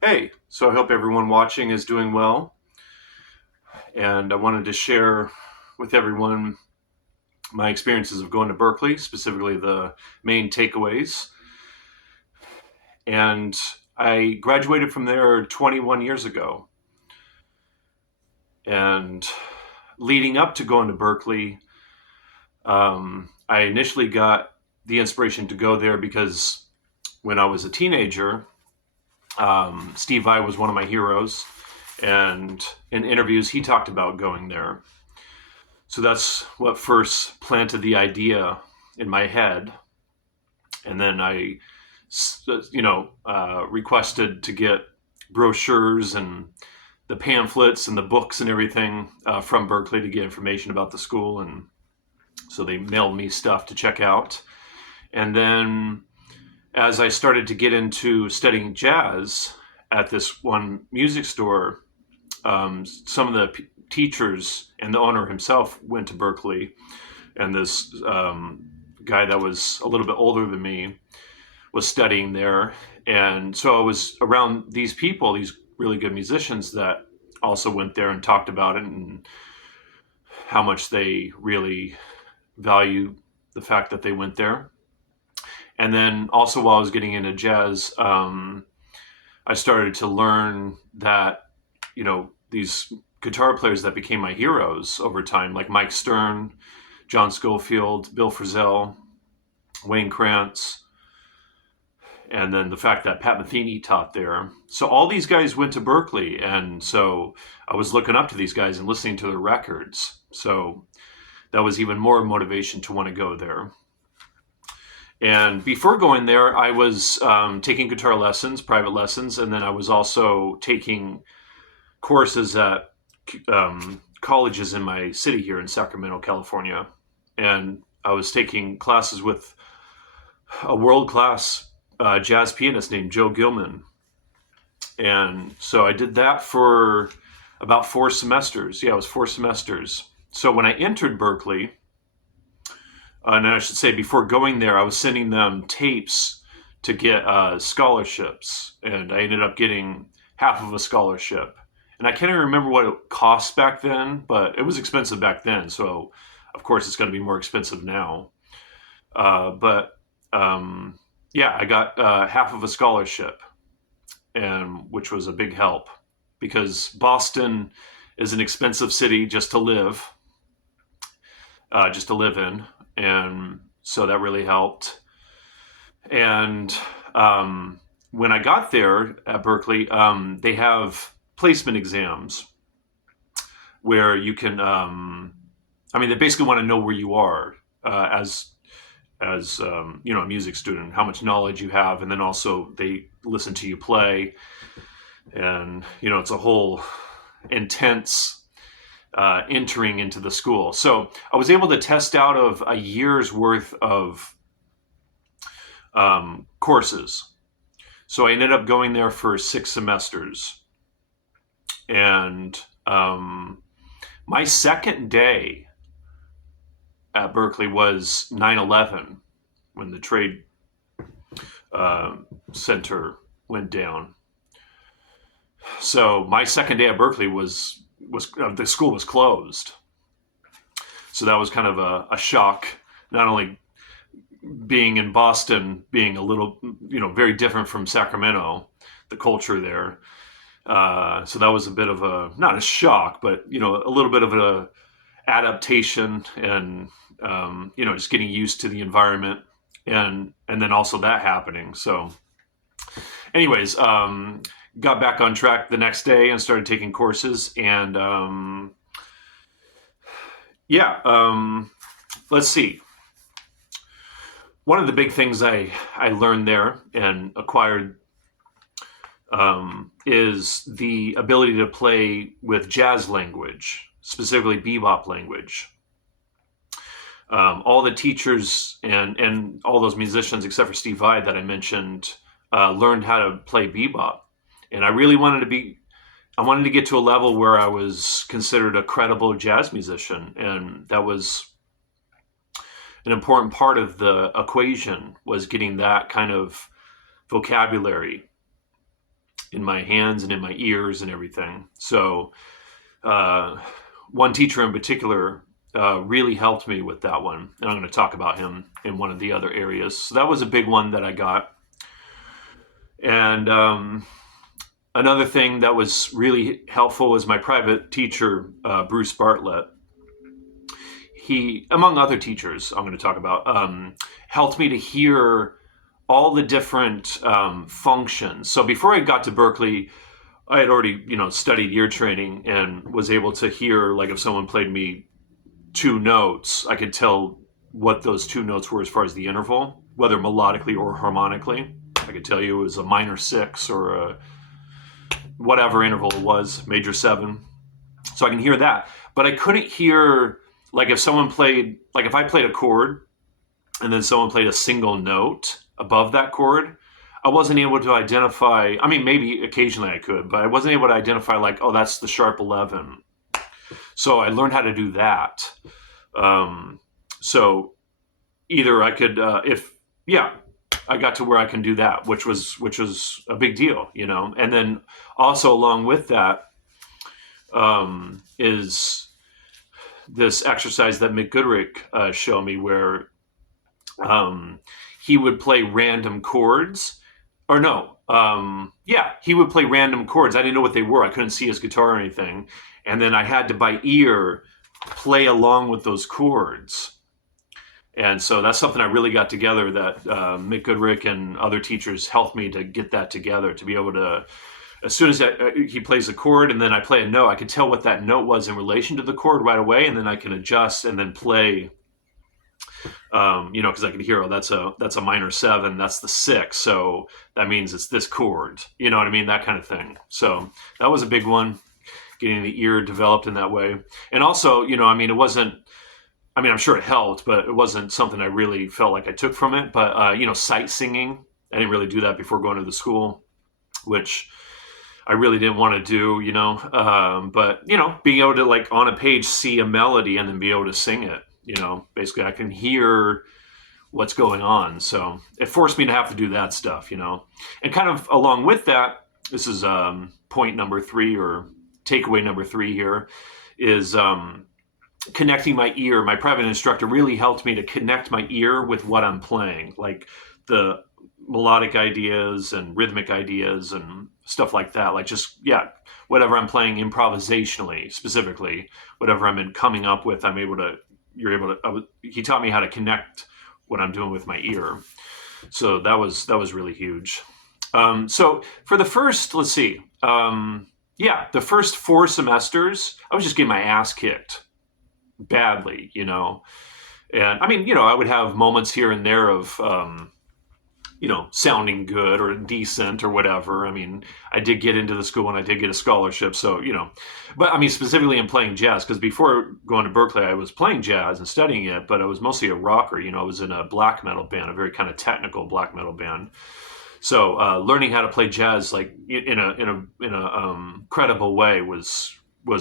Hey, so I hope everyone watching is doing well. And I wanted to share with everyone my experiences of going to Berklee, specifically the main takeaways. And I graduated from there 21 years ago. And leading up to going to Berklee, I initially got the inspiration to go there because when I was a teenager, Steve Vai was one of my heroes. And in interviews, he talked about going there. So that's what first planted the idea in my head. And then requested to get brochures and the pamphlets and the books and everything from Berklee to get information about the school. And so they mailed me stuff to check out. And then as I started to get into studying jazz at this one music store, some of the teachers and the owner himself went to Berklee, and this guy that was a little bit older than me was studying there. And so I was around these people, these really good musicians that also went there and talked about it and how much they really value the fact that they went there. And then also while I was getting into jazz, I started to learn that, these guitar players that became my heroes over time, like Mike Stern, John Schofield, Bill Frisell, Wayne Krantz, and then the fact that Pat Metheny taught there. So all these guys went to Berklee, and so I was looking up to these guys and listening to their records. So that was even more motivation to want to go there. And before going there, I was taking guitar lessons, private lessons, and then I was also taking courses at colleges in my city here in Sacramento, California. And I was taking classes with a world class jazz pianist named Joe Gilman. And so I did that for about 4 semesters. Yeah, it was 4 semesters. So when I entered Berklee, and I should say before going there, I was sending them tapes to get scholarships. And I ended up getting half of a scholarship. And I can't even remember what it cost back then, but it was expensive back then. So, of course, it's going to be more expensive now. But yeah, I got half of a scholarship, and which was a big help because Boston is an expensive city just to live in, and so that really helped. And when I got there at Berklee, they have placement exams where you can. They basically want to know where you are as a music student, how much knowledge you have, and then also they listen to you play, and it's a whole intense entering into the school. So I was able to test out of a year's worth of courses. So I ended up going there for 6 semesters, and my second day at Berklee was 9/11 when the Trade Center went down. So my second day at Berklee was the school was closed. So that was kind of a shock. Not only being in Boston, being a little very different from Sacramento, the culture there. So that was a bit of a not a shock, but a little bit of a adaptation and just getting used to the environment and then also that happening. So anyways, got back on track the next day and started taking courses. And let's see. One of the big things I learned there and acquired is the ability to play with jazz language, specifically bebop language. All the teachers and all those musicians, except for Steve Vai that I mentioned, learned how to play bebop, and I really I wanted to get to a level where I was considered a credible jazz musician, and that was an important part of the equation was getting that kind of vocabulary. in my hands and in my ears and everything. So uh, one teacher in particular really helped me with that one, and I'm going to talk about him in one of the other areas. So that was a big one that I got. And another thing that was really helpful was my private teacher, Bruce Bartlett. He, among other teachers I'm going to talk about, helped me to hear all the different functions. So before I got to Berklee, I had already, studied ear training and was able to hear, like, if someone played me two notes, I could tell what those two notes were as far as the interval, whether melodically or harmonically. I could tell you it was a minor six or a whatever interval it was, major seven. So I can hear that. But I couldn't hear, like, if someone played, like, if I played a chord and then someone played a single note above that chord, I wasn't able to identify. I mean, maybe occasionally I could, but I wasn't able to identify, like, oh, that's the sharp 11. So I learned how to do that. So either I could, I got to where I can do that, which was a big deal, And then also along with that is this exercise that Mick Goodrick showed me, where he would play random chords, or no, he would play random chords. I didn't know what they were. I couldn't see his guitar or anything, and then I had to, by ear, play along with those chords. And so that's something I really got together, that Mick Goodrick and other teachers helped me to get that together, to be able to, as soon as he plays a chord and then I play a note, I could tell what that note was in relation to the chord right away, and then I can adjust and then play, because I could hear, oh, that's a minor seven, that's the six, so that means it's this chord, you know what I mean, that kind of thing. So that was a big one, getting the ear developed in that way. And also, it wasn't, I'm sure it helped, but it wasn't something I really felt like I took from it. But, sight singing, I didn't really do that before going to the school, which I really didn't want to do, but, being able to, like, on a page, see a melody and then be able to sing it, basically I can hear what's going on. So it forced me to have to do that stuff, and kind of along with that, this is point number 3, or takeaway number 3 here, is connecting my ear. My private instructor really helped me to connect my ear with what I'm playing, like the melodic ideas and rhythmic ideas and stuff like that. Like, just, whatever I'm playing improvisationally, specifically, whatever I'm coming up with, he taught me how to connect what I'm doing with my ear. So that was really huge. So for the first, let's see, the first 4 semesters, I was just getting my ass kicked badly, and I would have moments here and there of sounding good or decent or whatever. I did get into the school and I did get a scholarship, so but specifically in playing jazz, because before going to Berklee I was playing jazz and studying it, but I was mostly a rocker. I was in a black metal band, a very kind of technical black metal band. So learning how to play jazz, like, in a credible way was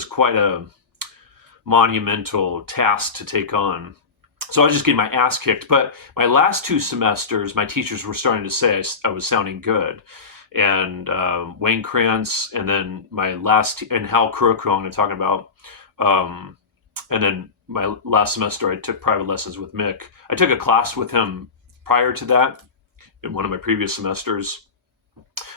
quite a monumental task to take on. So I was just getting my ass kicked. But my last 2 semesters, my teachers were starting to say I was sounding good. And Wayne Krantz, and then my last, and Hal Crook, who I'm going to talk about. And then my last semester, I took private lessons with Mick. I took a class with him prior to that in one of my previous semesters.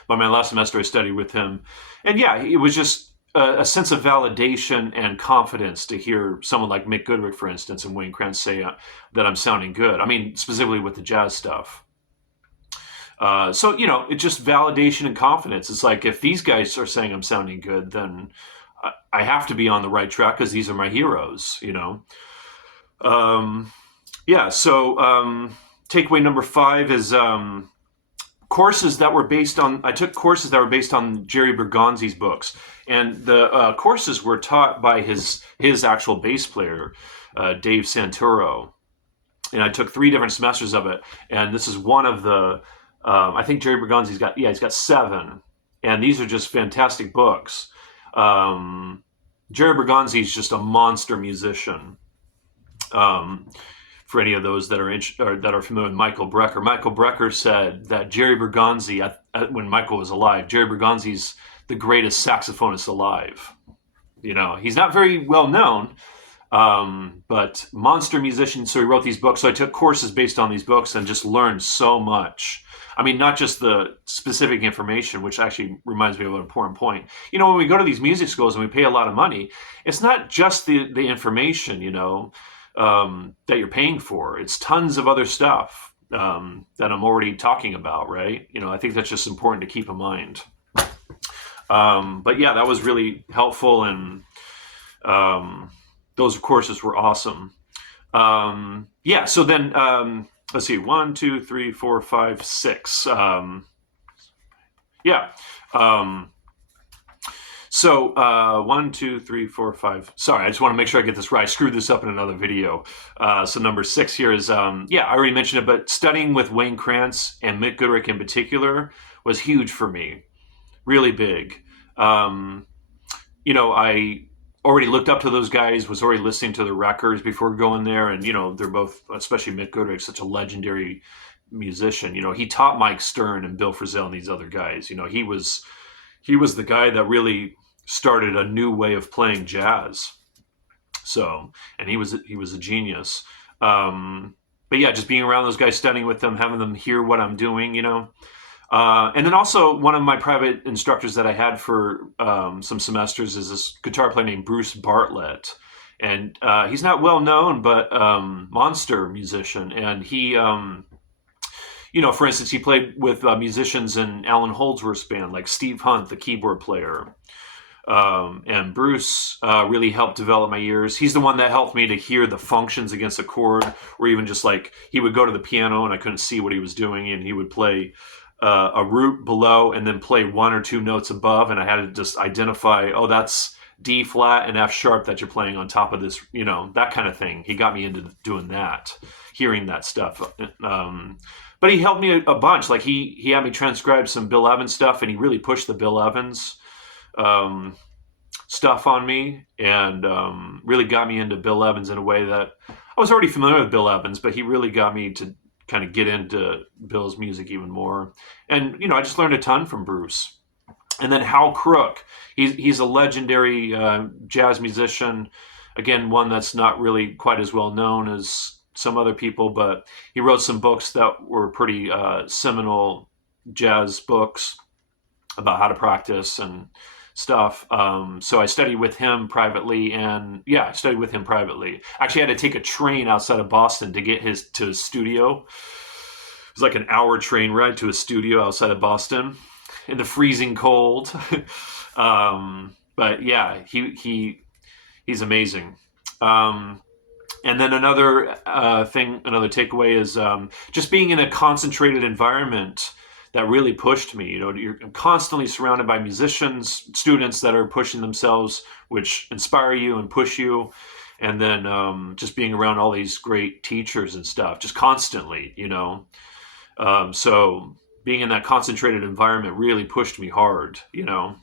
But my last semester, I studied with him. And it was just a sense of validation and confidence to hear someone like Mick Goodrick, for instance, and Wayne Krantz say that I'm sounding good. Specifically with the jazz stuff. So, it's just validation and confidence. It's like, if these guys are saying I'm sounding good, then I have to be on the right track, because these are my heroes, So takeaway number 5 is courses that were based on, I took courses that were based on Jerry Bergonzi's books. And the courses were taught by his actual bass player, Dave Santoro. And I took 3 different semesters of it. And this is one of the, I think Jerry Bergonzi's he's got 7. And these are just fantastic books. Jerry Bergonzi's just a monster musician. For any of those that are familiar with Michael Brecker. Michael Brecker said that Jerry Bergonzi, when Michael was alive. Jerry Bergonzi's the greatest saxophonist alive. You know, he's not very well known, but monster musician. So he wrote these books. So I took courses based on these books and just learned so much. I mean, not just the specific information, which actually reminds me of an important point. You know, when we go to these music schools and we pay a lot of money, it's not just the information, you know, that you're paying for. It's tons of other stuff that I'm already talking about, right? You know, I think that's just important to keep in mind. But yeah, that was really helpful, and those courses were awesome. Yeah, so then let's see, 1, 2, 3, 4, 5, 6. Yeah. So 1, 2, 3, 4, 5. Sorry, I just want to make sure I get this right. I screwed this up in another video. So number 6 here is, yeah, I already mentioned it, but studying with Wayne Krantz and Mick Goodrick in particular was huge for me. Really big. You know, I already looked up to those guys, was already listening to their records before going there. And, you know, they're both, especially Mick Goodrick, such a legendary musician. You know, he taught Mike Stern and Bill Frisell and these other guys. You know, he was the guy that really started a new way of playing jazz. So, and he was a genius. But yeah, just being around those guys, studying with them, having them hear what I'm doing, you know. And then also one of my private instructors that I had for some semesters is this guitar player named Bruce Bartlett. And he's not well known, but monster musician. And he, you know, for instance, he played with musicians in Alan Holdsworth's band, like Steve Hunt, the keyboard player. And Bruce really helped develop my ears. He's the one that helped me to hear the functions against a chord, or even just like he would go to the piano and I couldn't see what he was doing, and he would play a root below and then play 1 or 2 notes above, and I had to just identify, oh, that's D flat and F sharp that you're playing on top of this, you know, that kind of thing. He got me into doing that, hearing that stuff. But he helped me a bunch. Like he had me transcribe some Bill Evans stuff, and he really pushed the Bill Evans stuff on me, and really got me into Bill Evans in a way that I was already familiar with Bill Evans, but he really got me to kind of get into Bill's music even more. And, you know, I just learned a ton from Bruce. And then Hal Crook, he's a legendary jazz musician. Again, one that's not really quite as well known as some other people, but he wrote some books that were pretty seminal jazz books about how to practice and stuff. So I studied with him privately, and yeah, I studied with him privately. Actually, I had to take a train outside of Boston to get to his studio. It was like an hour train ride to his studio outside of Boston in the freezing cold. But yeah, he's amazing. And then another another takeaway is just being in a concentrated environment that really pushed me. You know, you're constantly surrounded by musicians, students that are pushing themselves, which inspire you and push you. And then just being around all these great teachers and stuff, just constantly, you know. So being in that concentrated environment really pushed me hard, you know,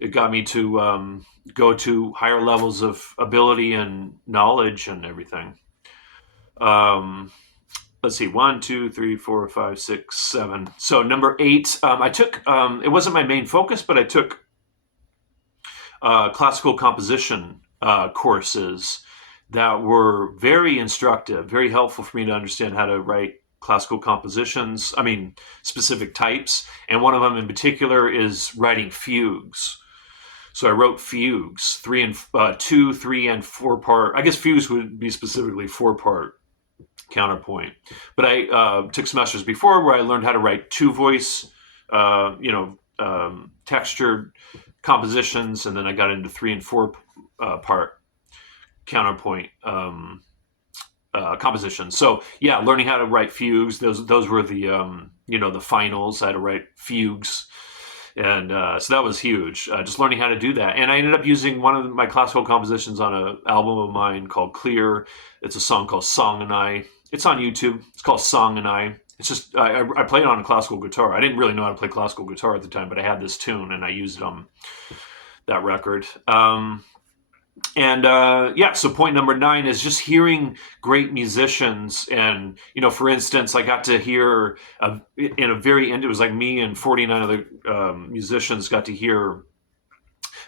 it got me to go to higher levels of ability and knowledge and everything. Let's see, 1, 2, 3, 4, 5, 6, 7. So number 8, I took, it wasn't my main focus, but I took classical composition courses that were very instructive, very helpful for me to understand how to write classical compositions, specific types. And one of them in particular is writing fugues. So I wrote fugues, 2, 3, and 4 part. I guess fugues would be specifically 4 part counterpoint. But I took semesters before where I learned how to write 2-voice, textured compositions, and then I got into 3 and 4 part counterpoint compositions. So yeah, learning how to write fugues. Those were the the finals. I had to write fugues. And so that was huge, just learning how to do that. And I ended up using one of my classical compositions on an album of mine called Clear. It's a song called Song and I. It's on YouTube. It's called Song and I. It's just, I played it on a classical guitar. I didn't really know how to play classical guitar at the time, but I had this tune and I used it on that record. And yeah, so point number 9 is just hearing great musicians. And for instance, I got to hear in a very end, it was like me and 49 other musicians got to hear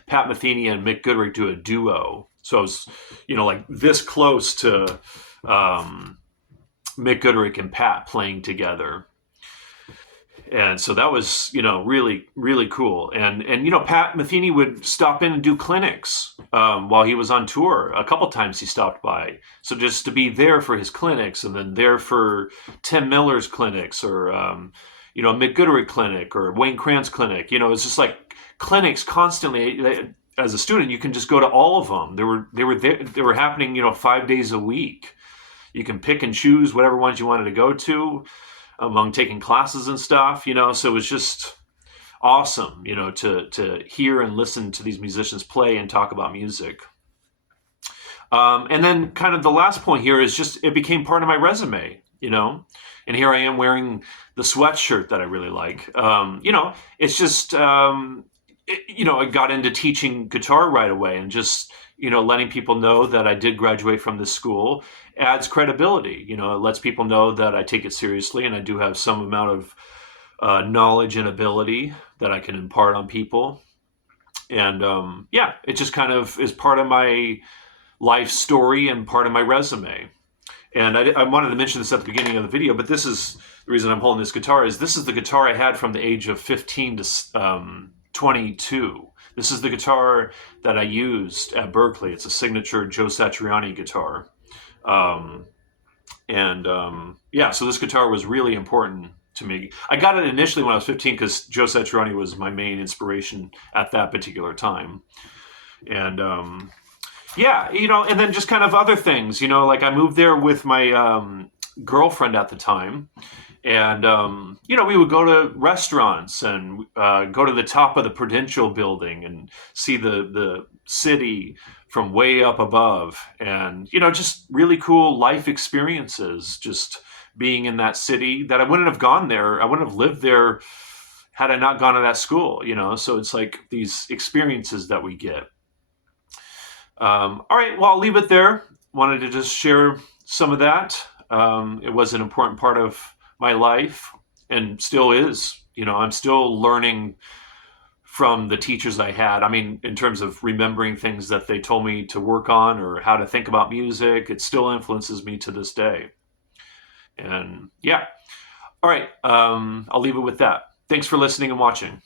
Pat Metheny and Mick Goodrick do a duo. So I was like this close to um, Mick Goodrick and Pat playing together. And so that was really really cool. And Pat Metheny would stop in and do clinics while he was on tour. A couple times he stopped by, so just to be there for his clinics, and then there for Tim Miller's clinics, or Mick Goodrick clinic, or Wayne Krantz clinic. It's just like clinics constantly. As a student, you can just go to all of them. They were happening 5 days a week. You can pick and choose whatever ones you wanted to go to among taking classes and stuff. So it was just awesome, to hear and listen to these musicians play and talk about music. And then kind of the last point here is just it became part of my resume, and here I am wearing the sweatshirt that I really like. It's just, I got into teaching guitar right away, and just, letting people know that I did graduate from this school adds credibility. It lets people know that I take it seriously and I do have some amount of knowledge and ability that I can impart on people. And yeah, it just kind of is part of my life story and part of my resume. And I wanted to mention this at the beginning of the video, but this is the reason I'm holding this guitar. This is the guitar I had from the age of 15 to 22. This is the guitar that I used at Berklee. It's a signature Joe Satriani guitar. Um, and yeah, so this guitar was really important to me. I got it initially when I was 15 because Joe Satriani was my main inspiration at that particular time. And yeah, and then just kind of other things, like I moved there with my girlfriend at the time. And, we would go to restaurants and go to the top of the Prudential building and see the city from way up above. And, just really cool life experiences, just being in that city that I wouldn't have gone there. I wouldn't have lived there had I not gone to that school, So it's like these experiences that we get. All right, well, I'll leave it there. Wanted to just share some of that. It was an important part of my life and still is. I'm still learning from the teachers I had. I mean, in terms of remembering things that they told me to work on or how to think about music, it still influences me to this day. And yeah. All right, I'll leave it with that. Thanks for listening and watching.